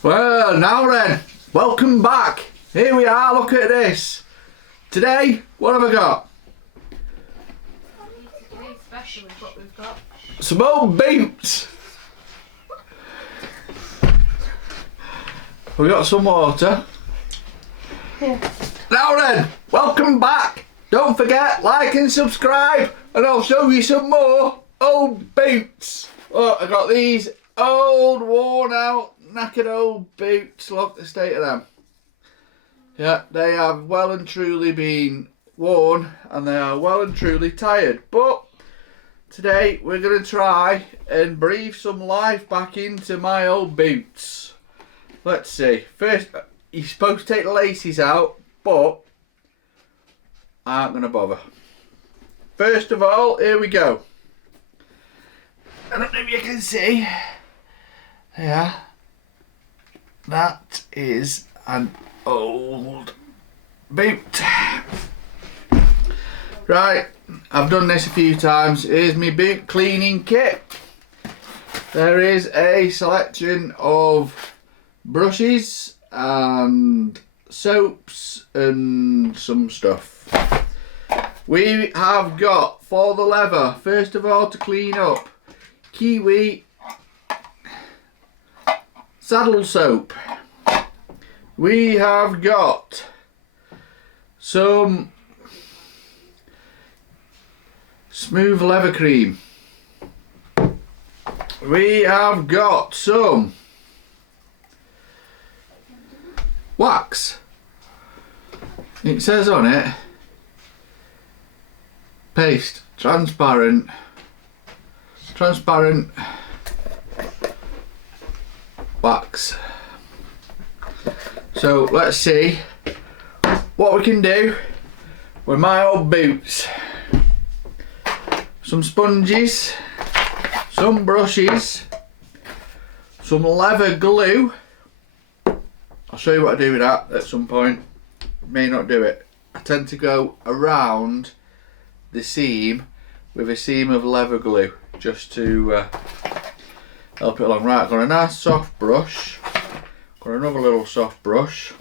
Well, now then, welcome back. Here we are, look at this. Today, what have I got? Today special is what we've got. Some old boots. We got some water. Yeah. Now then, welcome back. Don't forget, like and subscribe, and I'll show you some more old boots. Look, I got these old, worn out, knackered old boots. Look the state of them. Yeah, they have well and truly been worn, and they are well and truly tired. But today we're going to try and breathe some life back into my old boots. Let's see. First, you're supposed to take the laces out, but I ain't going to bother. First of all, here we go. I don't know if you can see. Yeah. That is an old boot. Right, I've done this a few times. Here's my boot cleaning kit. There is a selection of brushes and soaps and some stuff. We have got, for the leather, first of all, to clean up, Kiwi saddle soap. We have got some smooth leather cream. We have got some wax. It says on it, paste, transparent wax. So let's see what we can do with my old boots. Some sponges, some brushes, some leather glue. I'll show you what I do with that at some point. May not do it. I tend to go around the seam with a seam of leather glue just to help it along. Right, I've got a nice soft brush. Got another little soft brush.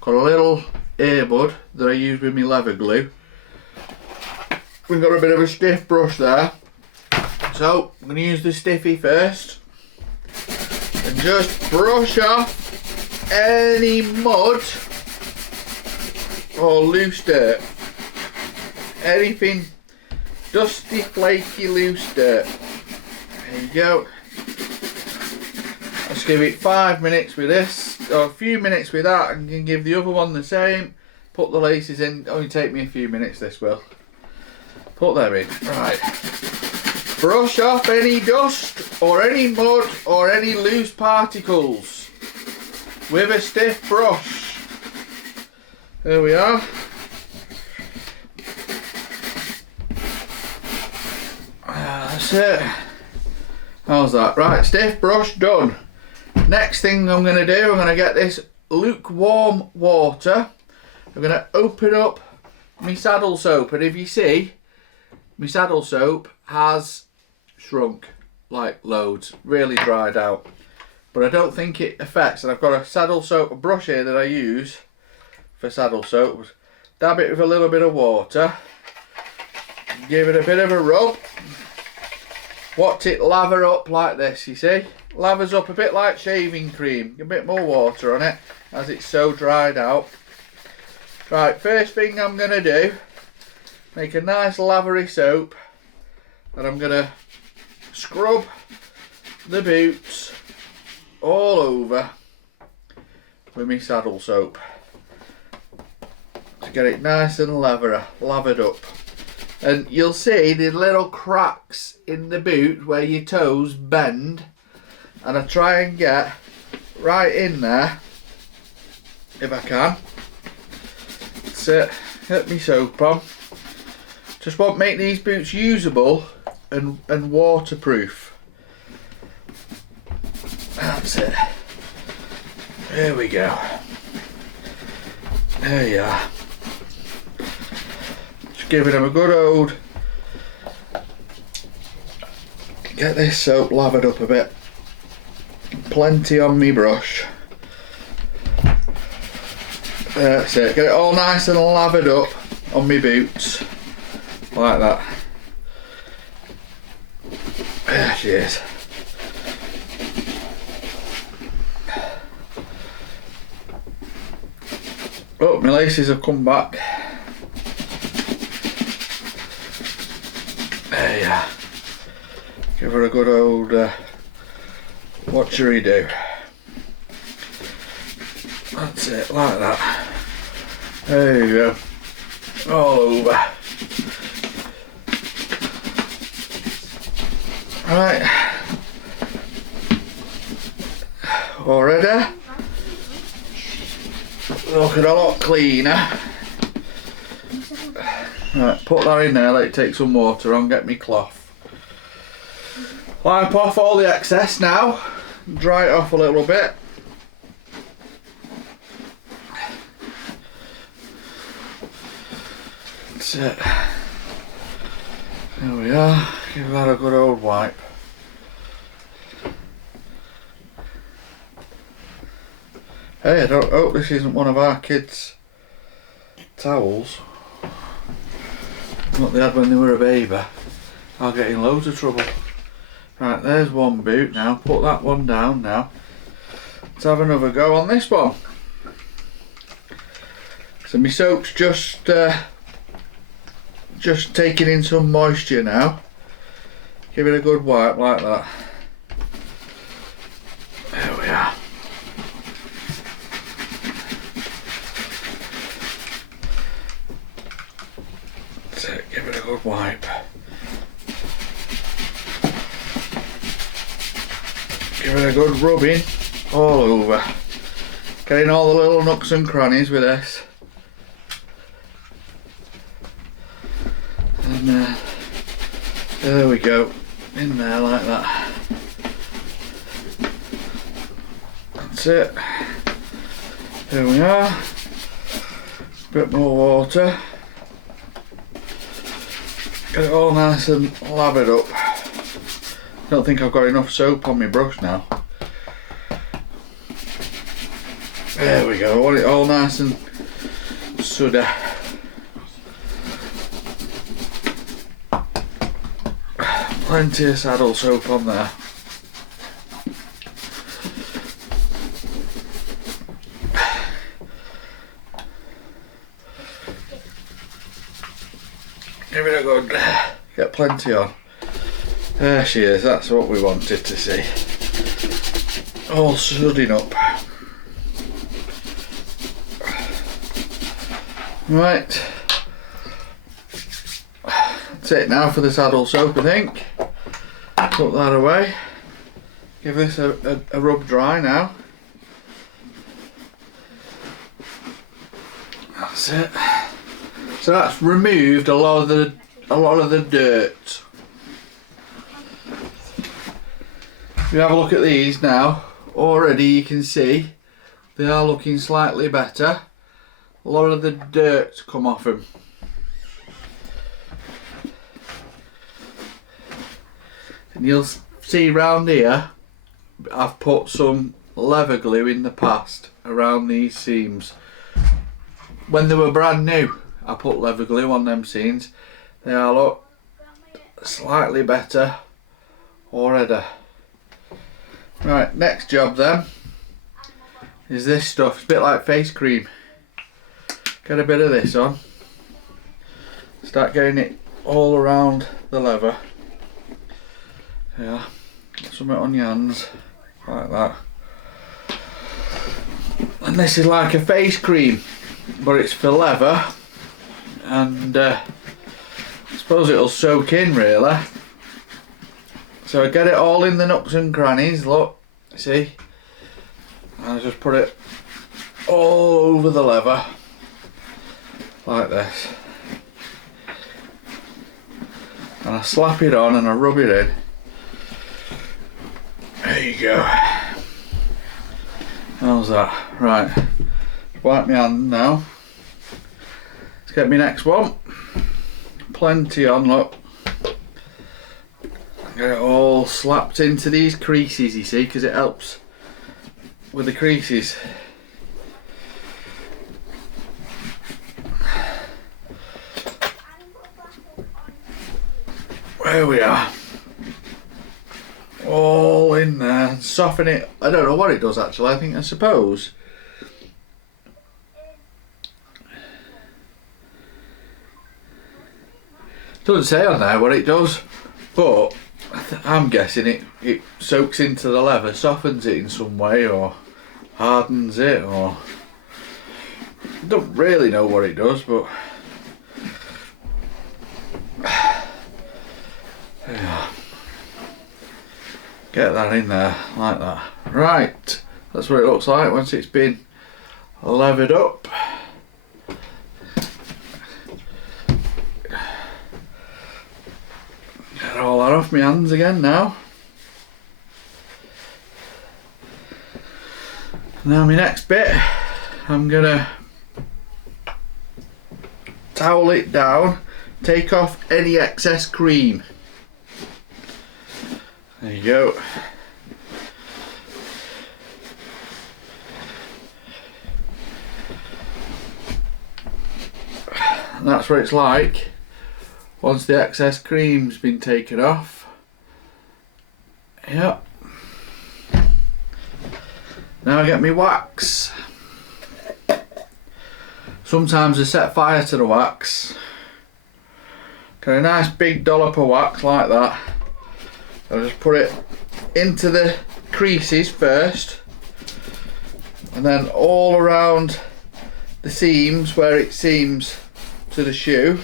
Got a little earbud that I use with my leather glue. We've got a bit of a stiff brush there. So I'm going to use the stiffy first and just brush off any mud or loose dirt. Anything dusty, flaky, loose dirt. There you go. Let's give it 5 minutes with this, or a few minutes with that, and can give the other one the same. Put the laces in, only take me a few minutes this will. Put them in, right. Brush off any dust, or any mud, or any loose particles with a stiff brush. There we are. That's it. How's that? Right, stiff brush done. Next thing I'm going to do, I'm going to get this lukewarm water. I'm going to open up my saddle soap, and if you see, my saddle soap has shrunk like loads, really dried out. But I don't think it affects, and I've got a saddle soap brush here that I use for saddle soap. Dab it with a little bit of water, give it a bit of a rub. Watch it lather up like this, you see? Lathers up a bit like shaving cream. A bit more water on it as it's so dried out. Right, first thing I'm going to do, make a nice lathery soap, and I'm going to scrub the boots all over with my saddle soap to get it nice and lathered up. And you'll see the little cracks in the boot where your toes bend, and I try and get right in there if I can. That's it. Get me soap on. Just want to make these boots usable and waterproof. That's it. There we go. There you are. Giving them a good old, get this soap lathered up a bit, plenty on me brush, That's it. Get it all nice and lathered up on my boots. Like that. There she is. Oh, my laces have come back. There you are. Give her a good old watchery-do. That's it, like that. There you go. All over. Right. Already. Looking a lot cleaner. Right, put that in there, let it take some water on, get me cloth. Wipe off all the excess now, dry it off a little bit. That's it. There we are, give that a good old wipe. Hey, I don't hope this isn't one of our kids' towels. What they had when they were a baby. I'll get in loads of trouble. Right, there's one boot now. Put that one down now. Let's have another go on this one. So my soap's just taking in some moisture now. Give it a good wipe like that. There we are. That's it, give it a good wipe. Give it a good rubbing all over. Getting all the little nooks and crannies with this. And there we go. In there like that. That's it. Here we are. Bit more water. Get it all nice and lathered up. Don't think I've got enough soap on my brush now. There we go, I want it all nice and suddy. Plenty of saddle soap on there. Give it a good, get plenty on. There she is, that's what we wanted to see. All sudding up. Right. That's it now for the saddle soap, I think. Put that away. Give this a rub dry now. That's it. So that's removed a lot of the dirt. If you have a look at these now, already you can see they are looking slightly better. A lot of the dirt's come off them. And you'll see round here, I've put some leather glue in the past around these seams. When they were brand new, I put leather glue on them seams. They are look slightly better already. Right, next job then is this stuff. It's a bit like face cream. Get a bit of this on. Start getting it all around the leather. Yeah, get some on your hands like that. And this is like a face cream, but it's for leather, and I suppose it'll soak in really. So I get it all in the nooks and crannies, look, see? And I just put it all over the leather, like this. And I slap it on and I rub it in. There you go. How's that? Right, wipe my hand now. Let's get my next one. Plenty on, look. Get it all slapped into these creases, you see, because it helps with the creases. There we are. All in there. Soften it. I don't know what it does actually. I suppose. Doesn't say on there what it does, but I'm guessing it soaks into the leather, softens it in some way, or hardens it, or don't really know what it does, but yeah. Get that in there like that. Right, that's what it looks like once it's been levered up. Get all that off my hands again now. Now my next bit, I'm gonna towel it down, take off any excess cream. There you go. And that's what it's like once the excess cream's been taken off. Yep. Now I get my wax. Sometimes I set fire to the wax. Get a nice big dollop of wax like that. I'll just put it into the creases first, and then all around the seams where it seams to the shoe,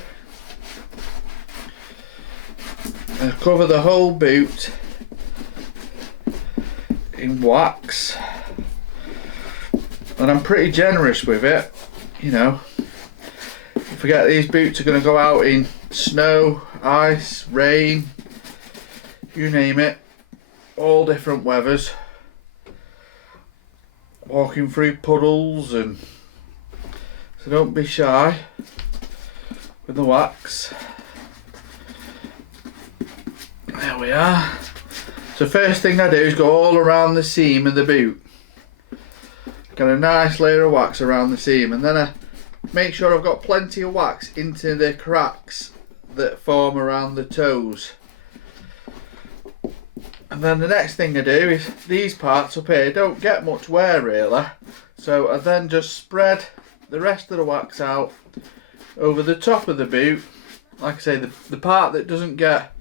and cover the whole boot in wax. And I'm pretty generous with it, you know. You forget these boots are going to go out in snow, ice, rain, you name it, all different weathers. Walking through puddles, and so don't be shy with the wax. There we are. So first thing I do is go all around the seam of the boot. Got a nice layer of wax around the seam, and then I make sure I've got plenty of wax into the cracks that form around the toes. And then the next thing I do is these parts up here don't get much wear really, so I then just spread the rest of the wax out over the top of the boot. Like I say, the part that doesn't get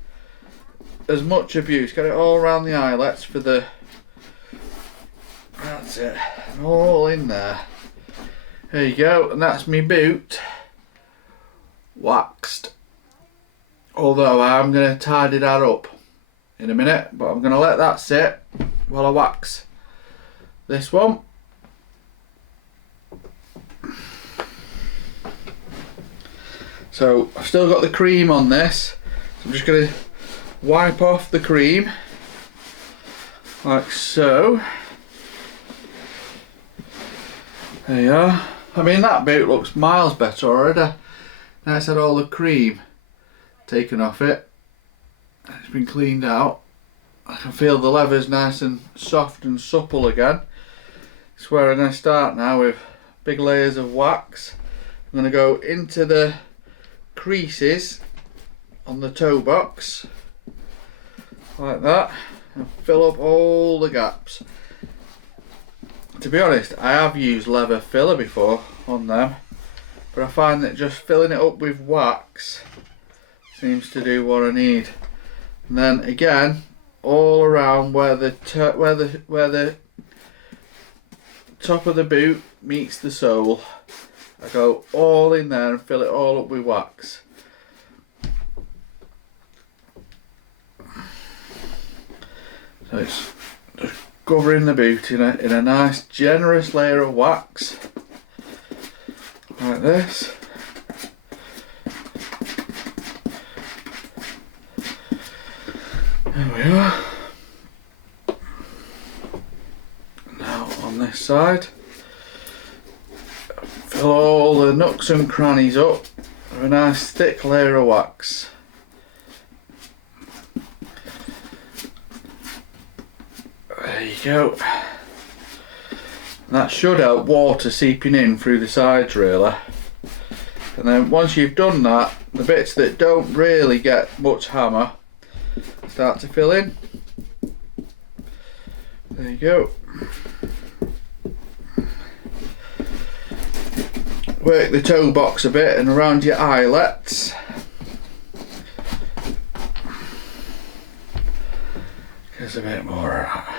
as much abuse, get it all around the eyelets for the, that's it, and all in there. There you go, and that's me boot waxed. Although I'm going to tidy that up in a minute, but I'm going to let that sit while I wax this one. So I've still got the cream on this, so I'm just going to wipe off the cream like so. There you are. I mean, that boot looks miles better already. Now it's had all the cream taken off it. It's been cleaned out. I can feel the leather's nice and soft and supple again. It's where I'm going to start now with big layers of wax. I'm going to go into the creases on the toe box like that and fill up all the gaps. To be honest, I have used leather filler before on them, but I find that just filling it up with wax seems to do what I need. And then again, all around where the top of the boot meets the sole, I go all in there and fill it all up with wax. So it's just covering the boot in a nice generous layer of wax like this. There we are. Now on this side, fill all the nooks and crannies up with a nice thick layer of wax. There you go. That should help water seeping in through the sides really. And then once you've done that, the bits that don't really get much hammer, start to fill in. There you go. Work the toe box a bit and around your eyelets. There's a bit more of that.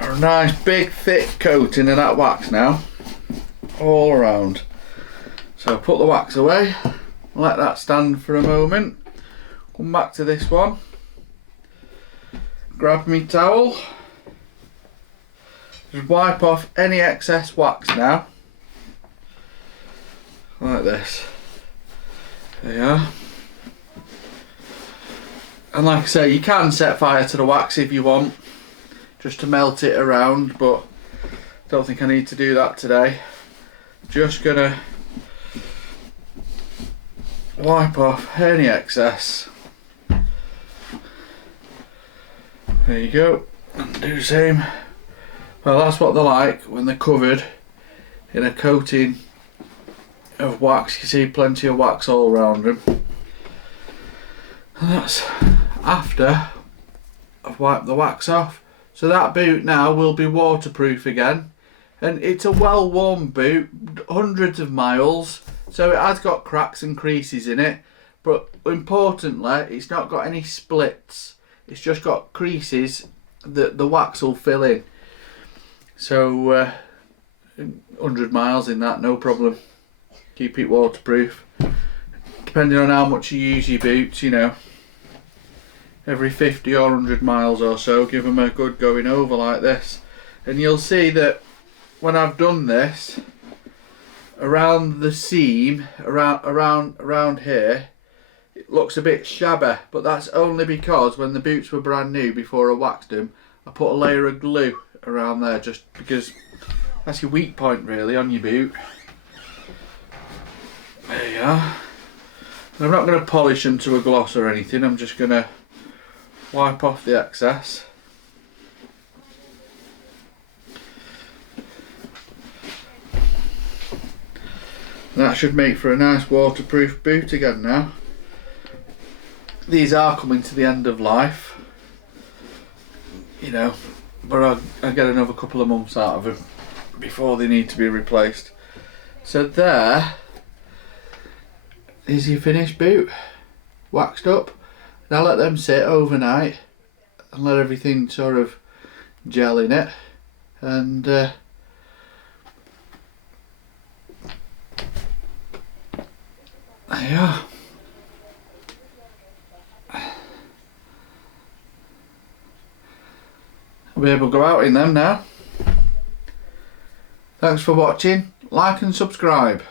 A nice big thick coating of that wax now, all around. So put the wax away, let that stand for a moment, come back to this one, grab me towel, just wipe off any excess wax now, like this. There you are. And like I say, you can set fire to the wax if you want, just to melt it around, but don't think I need to do that today. Just gonna wipe off any excess. There you go, and do the same. Well, that's what they're like when they're covered in a coating of wax. You see plenty of wax all around them. And that's after I've wiped the wax off. So that boot now will be waterproof again, and it's a well worn boot, hundreds of miles, so it has got cracks and creases in it, but importantly it's not got any splits, it's just got creases that the wax will fill in. So 100 miles in that, no problem. Keep it waterproof. Depending on how much you use your boots, you know, every 50 or 100 miles or so, give them a good going over like this. And you'll see that when I've done this, around the seam, around here, it looks a bit shabby, but that's only because when the boots were brand new, before I waxed them, I put a layer of glue around there, just because that's your weak point really on your boot. There you are. I'm not going to polish them to a gloss or anything, I'm just going to wipe off the excess. That should make for a nice waterproof boot again now. These are coming to the end of life, you know, but I'll get another couple of months out of them before they need to be replaced. So there is your finished boot, waxed up. Now let them sit overnight and let everything sort of gel in it, and there you are. I'll be able to go out in them now. Thanks for watching, like and subscribe.